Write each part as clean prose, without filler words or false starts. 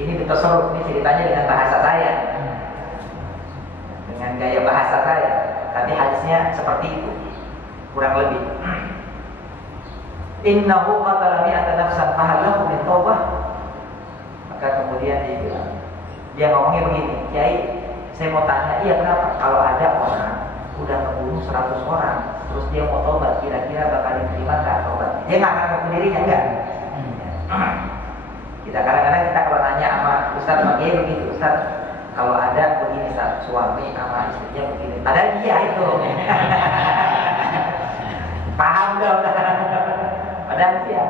Ini ditasarruf, ini ceritanya dengan bahasa saya, dengan gaya bahasa saya. Tapi hadisnya seperti itu, kurang lebih. Innahu qatala mi'ata nafsan fahal lahu min taubah. Maka kemudian dia bilang, dia ngomongnya begini, Kiai, saya mau tanya, iya kenapa? Kalau ada orang udah membunuh 100 orang, terus dia mau tobat, kira-kira bakal diterima nggak tobat? Dia nggak ngaku sendirinya, enggak? Kita kadang-kadang kita kalau nanya sama Ustaz sama Kiai begitu, Ustaz, kalau ada begini Ustaz, suami sama istrinya begini, padahal dia itu paham dong, padahal dia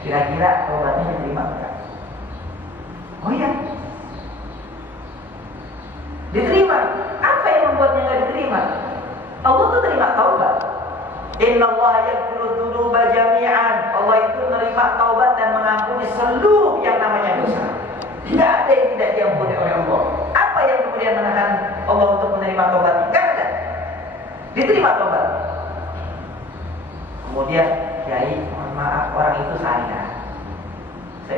kira-kira tobatnya diterima nggak? Oh iya, diterima. Apa yang membuatnya nggak diterima? Allah tuh terima taubat. Innallaha yaghfiru dzunuba jami'an. Allah itu menerima taubat dan mengampuni seluruh yang namanya dosa. Tidak ada yang tidak diampuni oleh Allah. Apa yang kemudian menahan Allah untuk menerima taubat? Tidak ada. Diterima taubat. Kemudian, Kiai, mohon maaf, orang itu saya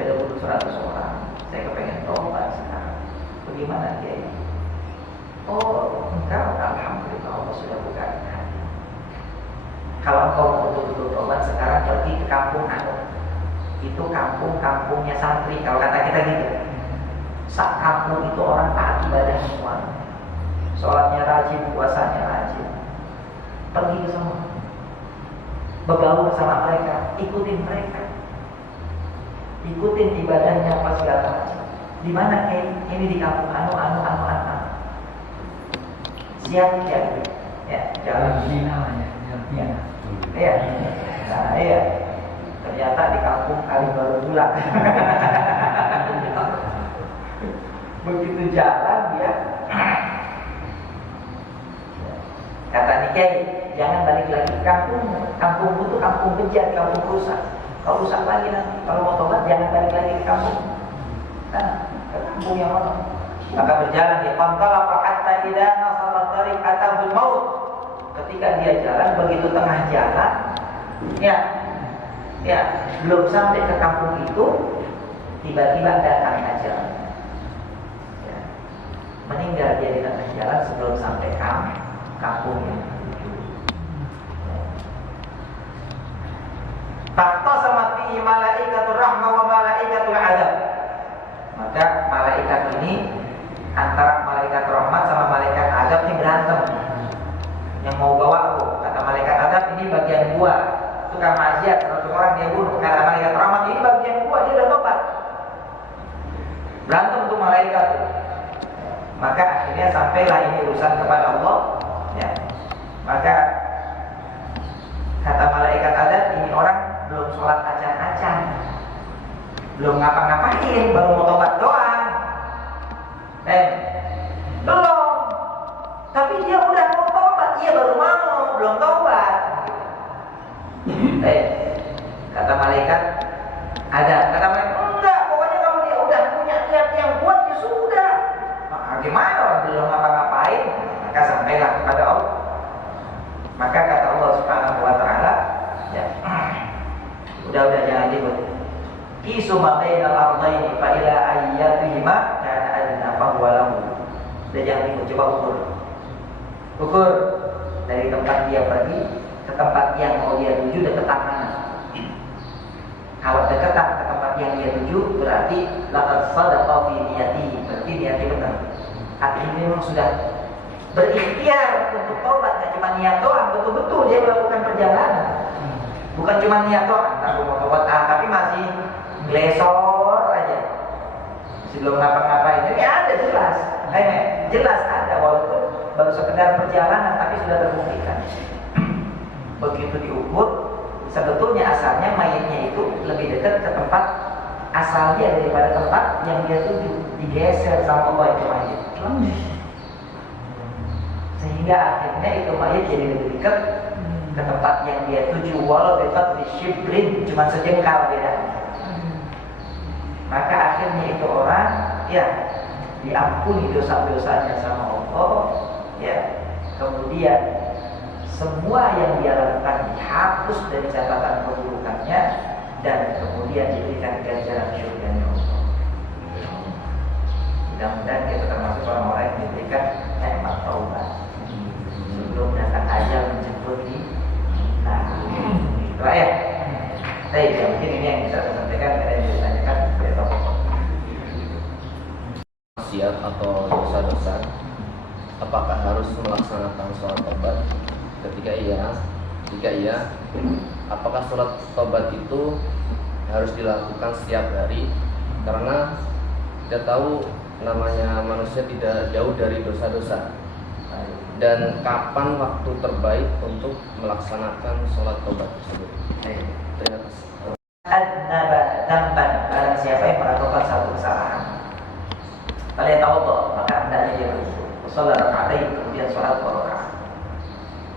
udah bunuh 100 orang. Saya kepengen taubat sekarang. Bagaimana, Kiai? Oh, engkau, alhamdulillah Allah sudah buka hati. Kalau engkau mau betul-betul tobat, sekarang pergi ke kampung anu. Itu kampungnya santri, kalau kata kita gitu. Sak kampung itu orang taat ibadah semua. Sholatnya rajin, puasanya rajin. Pergi ke semua, bergaul bersama mereka, ikutin mereka, ikutin ibadahnya apa segala macam. Di mana ini di kampung anu. Siap ya, jalan ini namanya, ya. Iya. Nah, iya. Ternyata di kampung Kalibaru Bulak. Begitu jalan dia, kata Nikai, jangan balik lagi ke kampung. Kampungmu itu kampung bejat, kampung rusak. Kalau rusak lagi nanti, kalau mau tobat jangan balik lagi ke kampung. Nah, ke kampung yang mana? Maka berjalan dia, fantalaqa hatta idza nasala tariq atahu maut. Ketika dia jalan, begitu tengah jalan, ya, belum sampai ke kampung itu, tiba-tiba datang ajal. Ya. Meninggal dia di tengah jalan sebelum sampai kampungnya. Faqtasama fihi malaikatur rahmah wa malaikatul adab. Maka malaikat ini antara malaikat rahmat sama malaikat adab ini berantem. Yang mau bawa aku, kata malaikat adab, ini bagian gua. Tukang maksiat, 100 orang dia bunuh. Kata malaikat rahmat, ini bagian gua, dia udah tobat. Berantem tuh malaikat. Maka akhirnya sampailah ini urusan kepada Allah. Ya. Maka kata malaikat adab, ini orang belum sholat acan-acan, belum ngapa-ngapain, baru mau tobat doang. Belum. Tapi dia udah mau tobat, dia baru mau, belum tobat. Kata malaikat kata malaikat, enggak, pokoknya kalau dia udah punya niat yang kuat, ya sudah. Nah, gimana orang belum ngapa-ngapain? Maka sampailah kepada Allah. Maka kata Allah Subhanahu wa Ta'ala, ya, udah jangan ribut. Isu ma bainal ardaini fa ila ayyatihima kana adna fa huwa lahu. Udah jangan ribut, coba ukur dari tempat dia pergi ke tempat yang mau dia tuju dekat mana. Kalau dekat ke tempat yang dia tuju, berarti laqad sadaqa fi niyatihi, berarti niatnya benar. Artinya memang sudah berikhtiar untuk tobat, tidak cuma niat doang, betul-betul dia melakukan perjalanan. Bukan cuma niat doang, aku mau tobat, tapi masih glesor aja, masih belum ngapa-ngapain. Ini ada jelas, jelas ada, walaupun baru sekedar perjalanan, tapi sudah terbuktikan. Begitu diukur, sebetulnya asalnya mayatnya itu lebih dekat ke tempat asal dia daripada tempat yang dia tuju, digeser sama Allah itu mayat. Sehingga akhirnya itu mayat jadi lebih dekat ke tempat yang dia tuju, walau dekat di shibrin, cuma sejengkal beda. Maka akhirnya itu orang ya diampuni dosa-dosanya sama Allah, ya. Kemudian semua yang dia lakukan dihapus dari catatan keburukannya dan kemudian diberikan ganjaran surga Allah. diberikan nikmat taubat sebelum datang ajal menjemput kita. Itu ya. Baik, ya, mungkin ini yang bisa saya sampaikan. Ada yang ditanyakan besok. Maksiat atau dosa-dosa, apakah harus melaksanakan sholat taubat? Jika iya, apakah sholat taubat itu harus dilakukan setiap hari? Karena kita tahu namanya manusia tidak jauh dari dosa-dosa. Dan kapan waktu terbaik untuk melaksanakan sholat taubat tersebut? Terima kasih. Adnaba dzamban, barang siapa yang melakukan satu kesalahan, kalian tahu toh, maka hendaknya dia berwudu, sholat rakaatain, kemudian sholat 2 rakaat.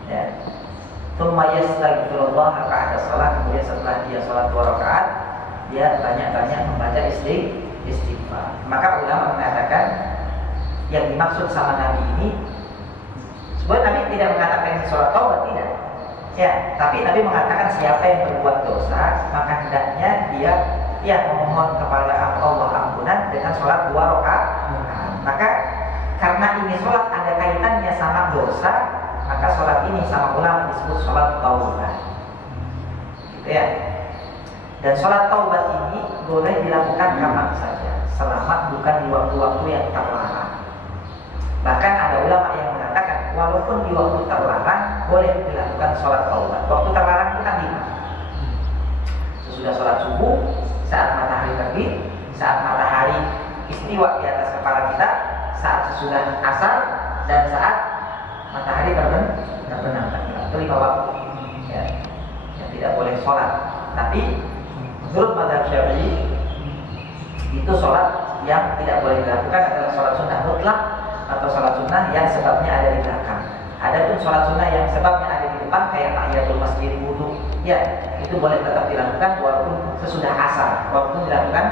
Ya. Tsumma yastaghfirullah ba'da sholat, kemudian setelah dia sholat 2 rakaat, dia banyak-banyak membaca istighfar. Maka ulama mengatakan yang dimaksud sama Nabi ini, sebenarnya Nabi tidak mengatakan ini sholat taubat, tidak. Ya, tapi Nabi mengatakan siapa yang berbuat dosa, maka hendaknya dia memohon kepada Allah ampunan dengan sholat 2 rakaat. Maka karena ini sholat ada kaitannya sama dosa, maka sholat ini sama ulama disebut sholat taubat. Gitu ya. Dan sholat taubat ini boleh dilakukan kapan saja, selama bukan di waktu-waktu yang terlarang. Bahkan ada ulama yang mengatakan walaupun di waktu terlarang boleh dilakukan sholat taubat. Waktu terlarang itu kan 5. Sesudah sholat subuh, saat matahari terbit, saat matahari istiwa di atas kepala kita, saat sesudah asar, dan saat matahari terbenam. Itu 5 waktu ya, yang tidak boleh sholat. Tapi menurut mazhab Syafi'i itu sholat yang tidak boleh dilakukan adalah sholat sunnah mutlak atau sholat sunnah yang sebabnya ada di belakang. Adapun sholat sunnah yang sebabnya ada di depan kayak tahiyatul masjid, wudu, ya itu boleh tetap dilakukan walaupun sesudah asar, walaupun dilakukan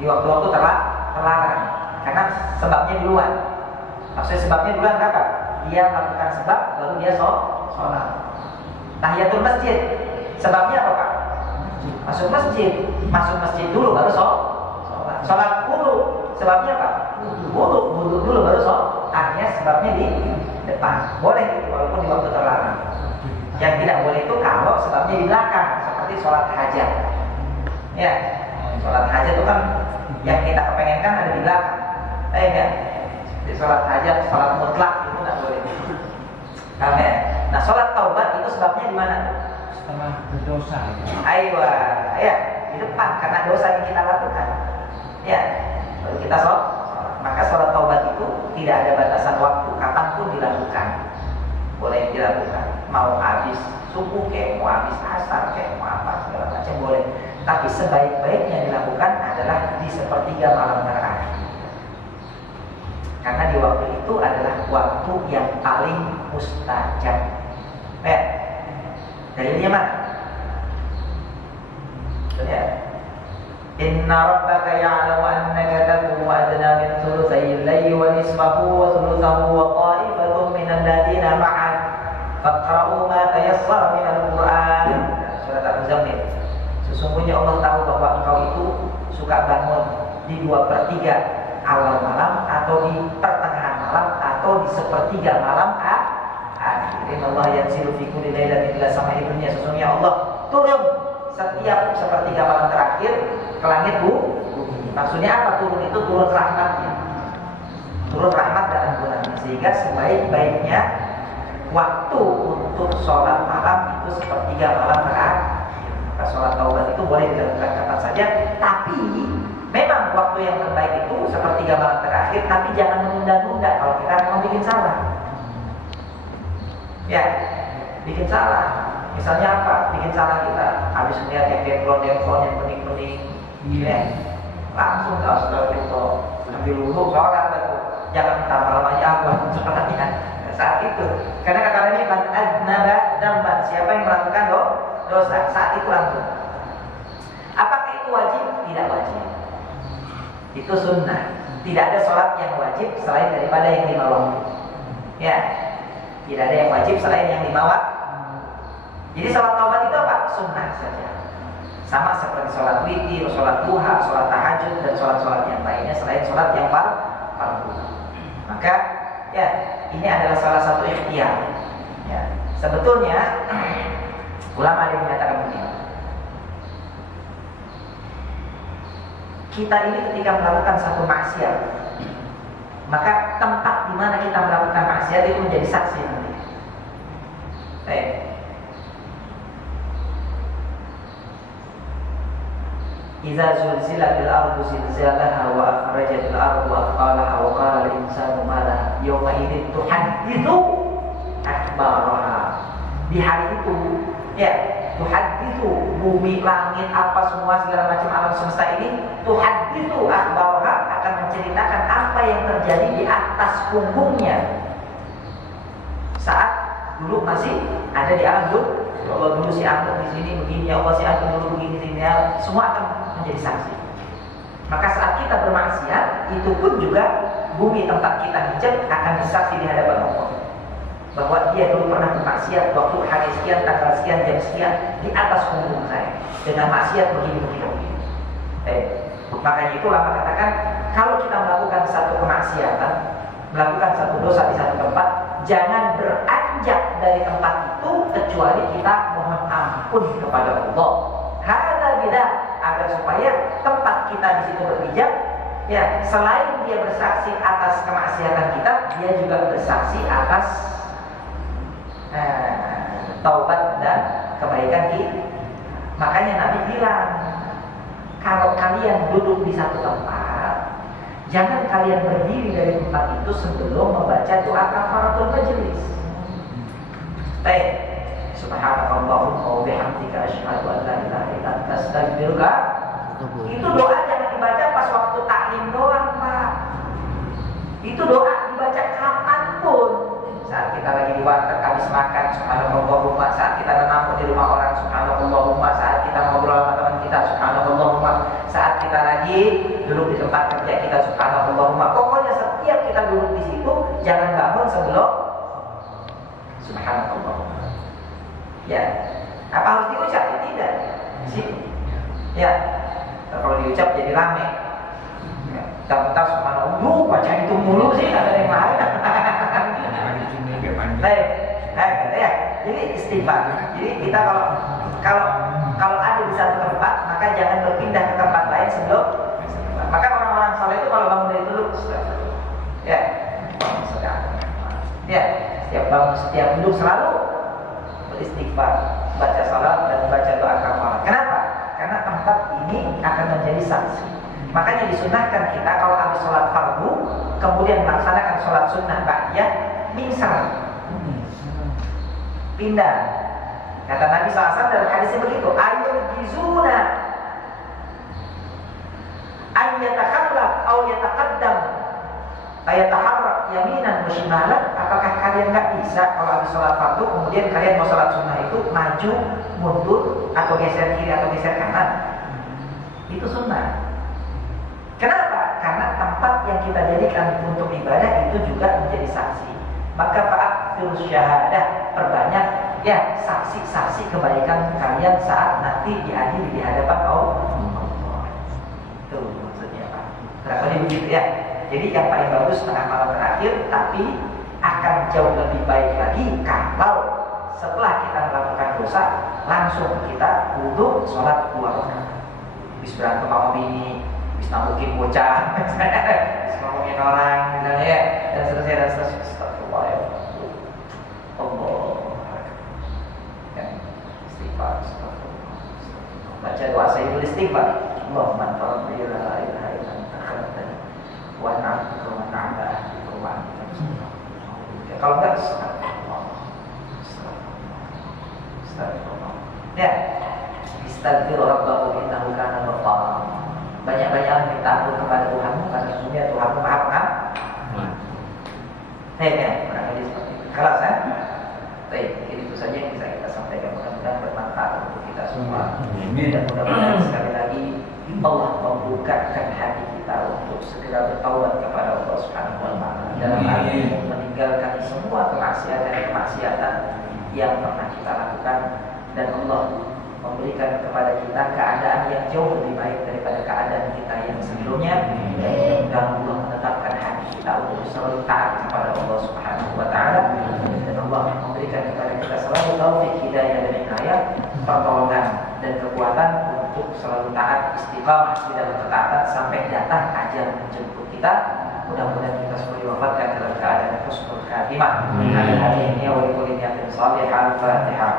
di waktu-waktu terlarang, karena sebabnya duluan. Maksudnya sebabnya duluan apa? Dia melakukan sebab baru dia sholat. Tahiyatul masjid, sebabnya apa Pak? Masuk masjid dulu baru sholat. Sholat wudu, sebabnya apa? Wudu dulu baru sholat. Artinya sebabnya di depan. Boleh walaupun di waktu terlarang. Yang tidak boleh itu kalau sebabnya di belakang, seperti sholat hajat. Ya, sholat hajat itu kan yang kita kepengenkan ada di belakang. Ya, di sholat hajat, sholat mutlak itu tidak boleh. Ya? Nah, sholat taubat itu sebabnya di mana? Setelah berdosa. Aywa, ya di depan karena dosa yang kita lakukan. Ya, baru kita sholat. Maka sholat taubat itu tidak ada batasan waktu, kapanpun dilakukan. Boleh dilakukan. Mau habis subuh kayak, mau habis asar kayak, mau apa segala macam boleh. Tapi sebaik-baiknya dilakukan adalah di sepertiga malam terakhir. Karena di waktu itu adalah waktu yang paling mustajab. Ya. Dalilnya mana? Ya. Inna rabbaka ya'lamu annaka taqumu adna min thuluthay al-layli wa nisfahu wa thuluthahu wa ta'ifatun min alladhina ma'ak faqra'u ma tayassara min al-Qur'an. Surat Al-Muzammil. Sesungguhnya Allah tahu bahwa engkau itu suka bangun di 2/3 awal malam, atau di pertengahan malam, atau di sepertiga malam akhirin. Allah yanzilu fi kulli lailatin ila sama'i dunya. Sesungguhnya Allah turun setiap sepertiga malam terakhir ke langit bumi. Maksudnya apa turun itu? Turun rahmatnya, turun rahmat dan ampunannya. Sehingga sebaik-baiknya waktu untuk sholat malam itu sepertiga malam terakhir. Maka sholat taubat itu boleh dilakukan kapan saja, tapi memang waktu yang terbaik itu sepertiga malam terakhir. Tapi jangan menunda-nunda kalau kita mau bikin salah. Ya, bikin salah. Misalnya apa? Bikin salah kita habis melihat yang demplon yang pening-pening, ya, langsung kau setelah itu ambil wudhu sholat itu. Jangan minta malam aja aku sholatnya saat itu. Karena kata Nabi man adnaba dzamban, siapa yang melakukan dosa saat itu langsung. Apakah itu wajib? Tidak wajib. Itu sunnah. Tidak ada sholat yang wajib selain daripada yang 5 waktu. Ya, tidak ada yang wajib selain yang 5 waktu. Jadi sholat taubat itu apa? Sunnah saja. Sama seperti sholat witir, sholat duha, sholat tahajud, dan sholat-sholat yang lainnya selain sholat yang fardu. Maka ya ini adalah salah satu ikhtiar. Ya, sebetulnya ulama yang menyatakan begini. Kita ini ketika melakukan satu maksiat, maka tempat di mana kita melakukan maksiat itu menjadi saksi nanti. Baik. Idza zulzilatil ardu zilzalaha wa akhrajatil ardu athqalaha wa qala al-insanu ma laha yawma idzin tuhadditsu akhbaraha. Di hari itu ya, tuhadditsu, bumi, langit, apa semua segala macam alam semesta ini, tuhadditsu akhbaraha, akan menceritakan apa yang terjadi di atas punggungnya saat dulu masih ada di alam dulu. Ya Allah dulu si Antum di sini begini, ya Allah si Antum dulu begini sini, ya. Semua akan menjadi saksi. Maka saat kita bermaksiat, itu pun juga bumi tempat kita hijab akan bersaksi di hadapan Allah bahwa dia dulu pernah bermaksiat waktu hari sekian, tanggal sekian, jam sekian di atas punggung saya dengan maksiat begini. Makanya itu lama katakan, kalau kita melakukan satu kemaksiatan, melakukan satu dosa di satu tempat, jangan beranjak dari tempat itu kecuali kita mohon ampun kepada Allah. Hadza bidah, agar supaya tempat kita di situ berpijak, ya selain dia bersaksi atas kemaksiatan kita, dia juga bersaksi atas taubat dan kebaikan kita. Makanya Nabi bilang, kalau kalian duduk di satu tempat, jangan kalian berdiri dari tempat itu sebelum membaca doa kafaratul majlis. Baik. Subhanakallahumma wa bihamdika asyhadu an la ilaha illa anta astaghfiruka. Itu doa jangan dibaca pas waktu taklim doang, Pak. Itu doa dibaca kapanpun. Saat kita lagi di warteg habis makan, subhanallahumma. Saat kita nongkrong di rumah orang, subhanallahumma. Saat kita ngobrol sama teman kita, subhanallahumma. Saat kita lagi duduk di tempat kerja kita, subhanallahumma. Pokoknya setiap kita duduk di situ, jangan bangun sebelum subhanallahumma. Ya, apa harus diucap? Ya, tidak. Ya, kalau diucap jadi rame. Bentar subhanallah, baca itu mulu sih, ada yang lain. Baik, ya. Jadi istighfar. Jadi kita kalau ada di satu tempat, maka jangan berpindah ke tempat lain sebelum. Maka orang-orang saleh itu kalau bangun dari duduk, ya, ya, setiap duduk selalu beristighfar, baca salat dan baca doa kafarat. Kenapa? Karena tempat ini akan menjadi saksi. Makanya disunahkan kita kalau habis sholat fardu, kemudian melaksanakan sholat sunnah ba'diyah, mingsar, pindah. Kata Nabi SAW dalam hadisnya begitu, ayyujizuna an yatakhallaf aw yataqaddam ayataharrak yaminan wa shimalan. Apakah kalian nggak bisa kalau habis sholat fardu kemudian kalian mau sholat sunnah itu maju, mundur, atau geser kiri atau geser kanan? Itu sunnah. Kenapa? Karena tempat yang kita jadikan untuk ibadah itu juga menjadi saksi. Maka fa'akthirus syahadah, perbanyak ya saksi-saksi kebaikan kalian saat nanti diadili di hadapan Allah. Itu maksudnya Pak. Kenapa dia begitu ya? Jadi yang paling bagus tengah malam terakhir, tapi akan jauh lebih baik lagi kalau setelah kita melakukan dosa langsung kita wudu sholat 2 rakaat. Habis berantem sama bini, habis nabukin bocah, habis ngomongin orang, misalnya ya, dan seterusnya. Astagfirullah ya Allah. Istighfar, astagfirullah. Baca doa Sayyidul Istighfar. Allahumma anta rabbi la ilaha illa anta khalaqtani wa ana abduka wa ana 'abda ahdika wa anta rasulullah. Kalau enggak astagfirullah. Astagfirullah. Ya. Istaghfir rabbakum innahu kana ghaffara. Banyak-banyak minta ampun kepada Tuhanmu karena sesungguhnya Tuhanmu Maha Pengampun. Ya, kurang lebih seperti itu. Kalau saya, baik, itu saja yang bisa kita sampaikan. Mudah-mudahan bermanfaat untuk kita semua. Dan mudah-mudahan sekali lagi Allah membukakan hati kita untuk segera bertaubat kepada Allah Subhanahu wa Ta'ala. Dalam arti meninggalkan semua kemaksiatan yang pernah kita lakukan, dan Allah memberikan kepada kita keadaan yang jauh lebih baik daripada keadaan kita yang sebelumnya. Dan mudah-mudahan Allah menetapkan hati kita kita untuk selalu taat kepada Allah Subhanahu wa taala, dan Allah memberikan kepada kita selalu taufik, hidayah dan hidayah, pertolongan dan kekuatan untuk selalu taat, istiqamah di dalam ketaatan sampai datang ajal menjemput kita. Mudah-mudahan kita semua diwafatkan dalam keadaan husnul khatimah. Amin. Wa likulli niyatin shalihah. Al-Fatihah.